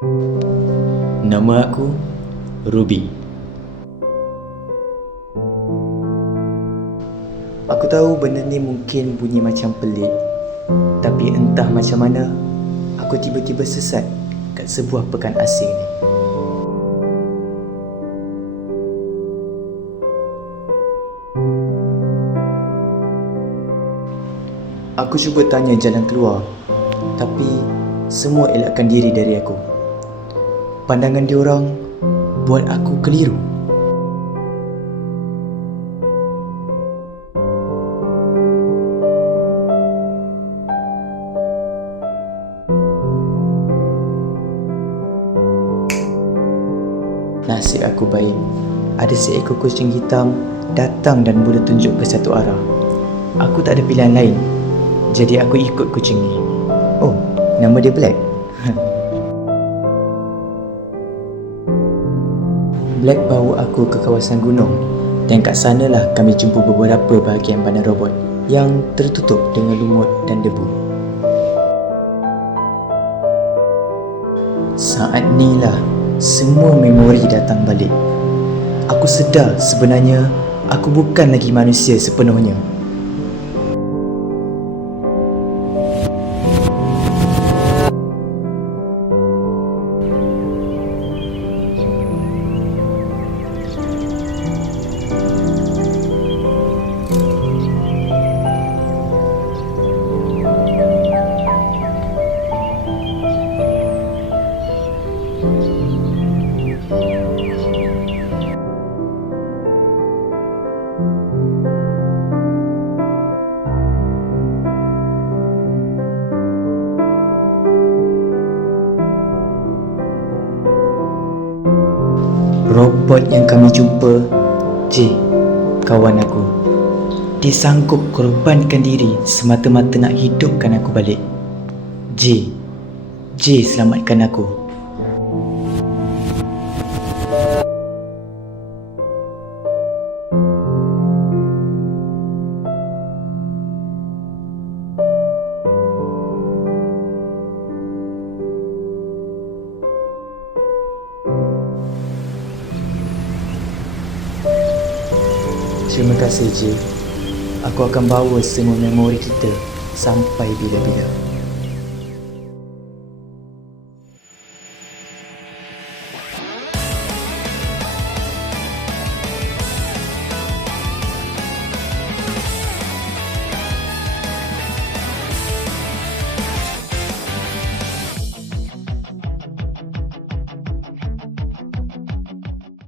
Nama aku Ruby. Aku tahu benda ni mungkin bunyi macam pelik, tapi entah macam mana aku tiba-tiba sesat kat sebuah pekan asing ni. Aku cuba tanya jalan keluar, tapi semua elakkan diri dari aku. Pandangan diorang buat aku keliru. Nasib aku baik, ada seekor kucing hitam datang dan mula tunjuk ke satu arah. Aku tak ada pilihan lain, jadi aku ikut kucing ni. Oh, nama dia Black. Black bawa aku ke kawasan gunung, dan kat sanalah kami jumpa beberapa bahagian badan robot yang tertutup dengan lumut dan debu. Saat inilah semua memori datang balik. Aku sedar sebenarnya aku bukan lagi manusia sepenuhnya. Robot yang kami jumpa, J, kawan aku, dia sanggup korbankan diri semata-mata nak hidupkan aku balik. J selamatkan aku. Terima kasih, J. Aku akan bawa semua memori kita sampai bila-bila.